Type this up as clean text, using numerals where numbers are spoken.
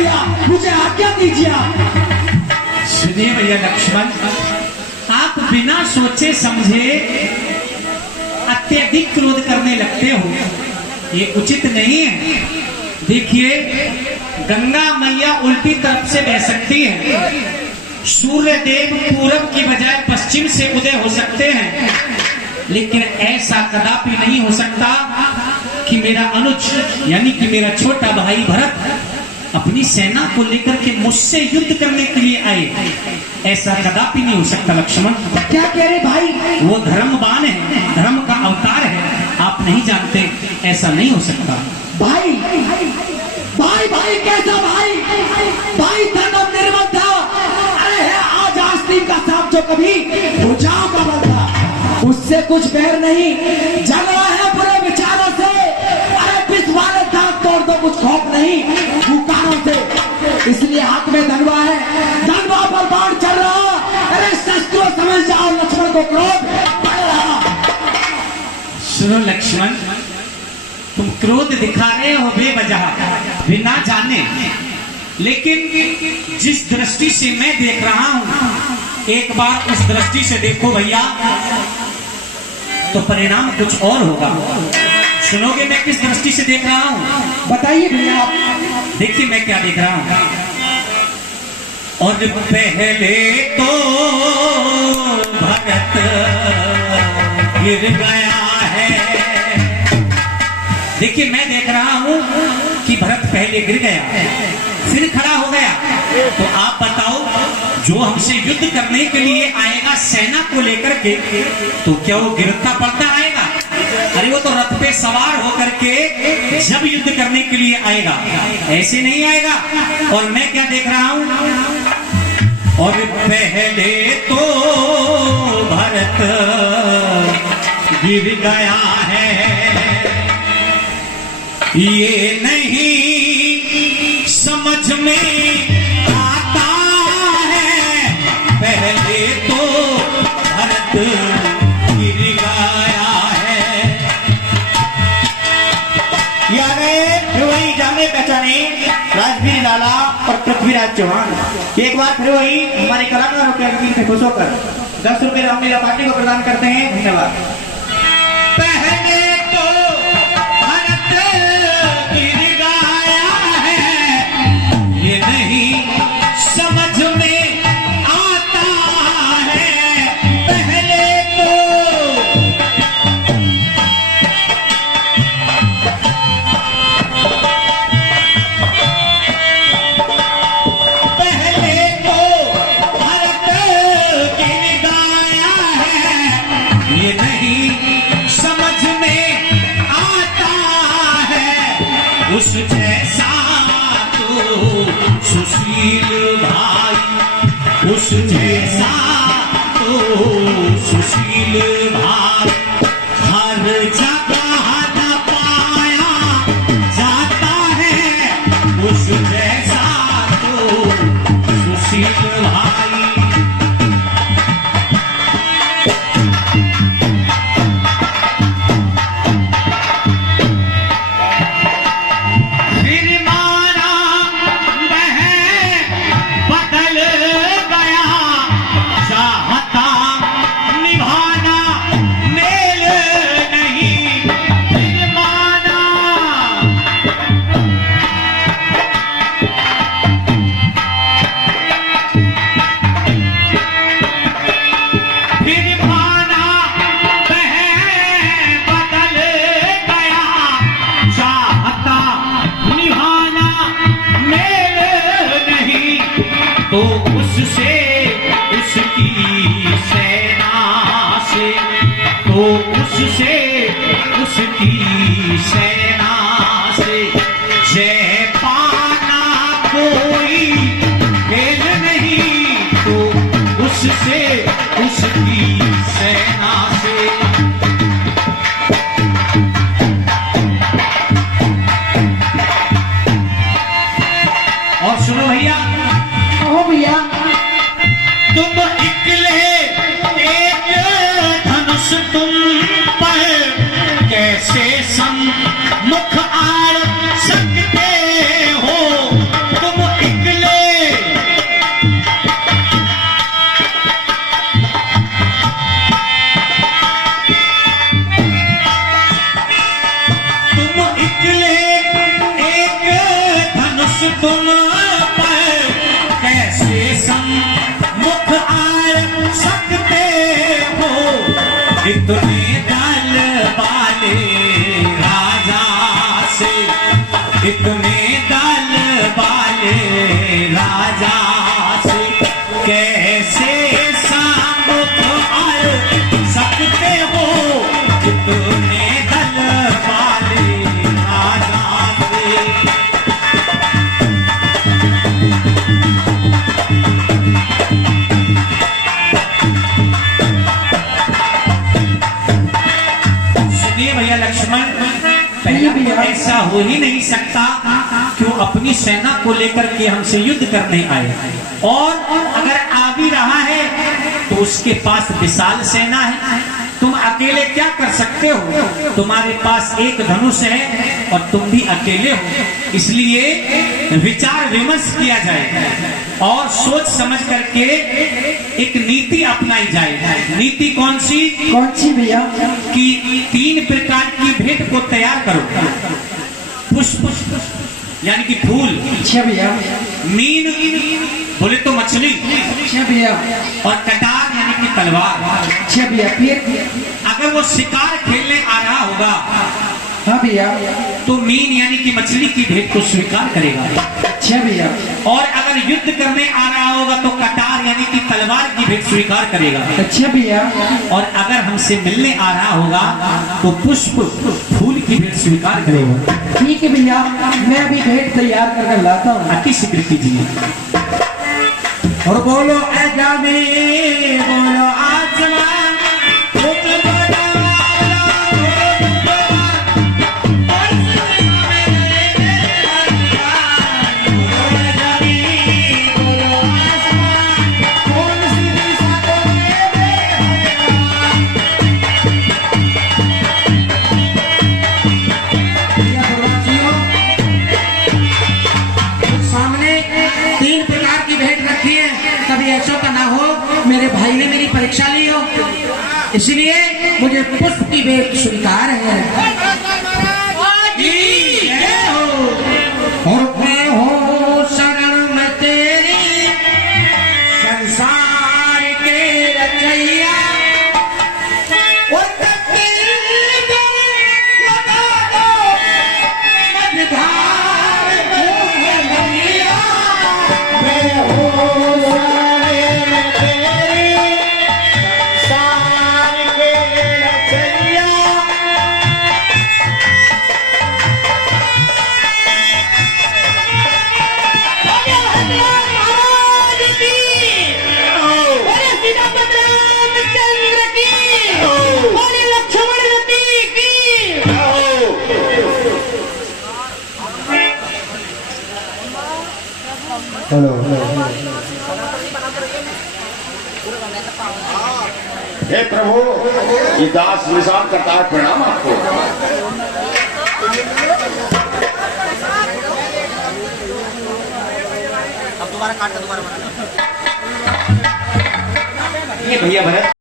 भैया, मुझे आज्ञा दीजिए। सुनिए भैया लक्ष्मण, आप बिना सोचे समझे अत्यधिक क्रोध करने लगते हो, ये उचित नहीं है। देखिए, गंगा मैया उल्टी तरफ से बह सकती है, सूर्य देव पूरब की बजाय पश्चिम से उदय हो सकते हैं, लेकिन ऐसा कदापि नहीं हो सकता कि मेरा अनुज यानी कि मेरा छोटा भाई भरत अपनी सेना को लेकर के मुझसे युद्ध करने के लिए आए। ऐसा कदापि नहीं हो सकता लक्ष्मण। क्या कह रहे भाई? वो धर्मवान है, धर्म का अवतार है, आप नहीं जानते, ऐसा नहीं हो सकता। भाई भाई भाई कैसा भाई? भाई धर्म निर्मल था। अरे है आज आस्तीन का सांप जो कभी भुजाओं का बल था, उससे कुछ बैर नहीं, झगड़ा है बुरे विचारों से। अरे पिछवाड़े दांत तोड़ दो, कुछ खौफ नहीं भूकारों से। इसलिए हाथ में धनवा है, धनवा पर बाण चल रहा। अरे शस्त्रों समझ जाओ, लक्ष्मण को क्रोध बढ़ रहा। सुनो लक्ष्मण, तुम क्रोध दिखा रहे हो बेवजह, बिना जाने, लेकिन जिस दृष्टि से मैं देख रहा हूं, एक बार उस दृष्टि से देखो भैया, तो परिणाम कुछ और होगा। सुनोगे मैं किस दृष्टि से देख रहा हूं? बताइए भैया। देखिए मैं क्या देख रहा हूं। और पहले तो भरत गिर गया है। देखिए मैं देख रहा हूं कि भरत पहले गिर गया, फिर खड़ा हो गया। तो आप बताओ, जो हमसे युद्ध करने के लिए आएगा सेना को लेकर के, तो क्या वो गिरता पड़ता आएगा? अरे वो तो रथ पे सवार होकर के जब युद्ध करने के लिए आएगा, ऐसे नहीं आएगा। और मैं क्या देख रहा हूं? और पहले तो भरत गिर गया है, ये नहीं समझ में आता है, पहले तो भरत गिर गया है। यारे वही जाने पहचाने राजवीर लाला और पृथ्वीराज चौहान एक बार फिर वही हमारे कलाकारों के अग्नि से खुश होकर 10 रुपए हम मेरा पार्टी को प्रदान करते हैं। धन्यवाद। पहले तो भरत गिर गया है, ये नहीं समझ में आता है, पहले तो भरत गिर गया है, ये नहीं समझ में आता है। उस जैसा तो सुशील भाई, उस जैसा तो सुशील भाई हर जगह न पाया जाता है। उस जैसा तो सुशील भाई। तो उससे उसकी सेना से, तो उससे उसकी सेना से जय पाना कोई खेल नहीं। तो उससे उसकी सेना से और सुनो भैया, भैया तुम निकले एक धनुष तुम पर कैसे सम्मुख आ सकते हो। तुम तुम पर कैसे सम्मुख आ सकते हो, इतने दल वाले राजा से, इतने दल वाले राजा से कैसे सम्मुख आ सकते हो, इतने दल वाले राजा से। सुनिए भैया लक्ष्मण, पहले तो ऐसा हो ही नहीं सकता कि वो अपनी सेना को लेकर के हमसे युद्ध करने आए, और अगर आ भी रहा है तो उसके पास विशाल सेना है। तुम अकेले क्या कर सकते हो, तुम्हारे पास एक धनुष है और तुम भी अकेले हो। इसलिए विचार विमर्श किया जाए और सोच समझ करके एक नीति अपनाई जाए। नीति कौन सी? कौन सी भैया? कि 3 प्रकार की भेंट को तैयार करो। पुष्प यानी कि फूल, अच्छा भैया। मीन बोले तो मछली, अच्छा भैया। और कटार यानी कि तलवार। अच्छा भैया। फिर अगर वो शिकार खेलने आ रहा होगा हाँ भैया, तो मीन यानी कि मछली की भेंट को स्वीकार करेगा। अच्छा भैया। और अगर युद्ध करने आ रहा होगा तो कटार यानी कि तलवार की भेंट स्वीकार करेगा। अच्छा भैया। और अगर हमसे मिलने आ रहा होगा तो पुष्प फूल की भेंट स्वीकार करेगा। ठीक है भैया, मैं अभी भेंट तैयार कर लाता हूँ। अति शीघ्र कीजिए। और बोलो आजामी, बोलो आसमान, मेरे भाई ने मेरी परीक्षा ली हो, इसलिए मुझे पुष्प की भेंट स्वीकार है। और मैं हूँ शरण में तेरी, संसार के रचैया, और लगा दो मझधार भैया। मैं हूँ हेलो। हे प्रभु, ये दास निशान करता है, प्रणाम आपको। ये भैया भरत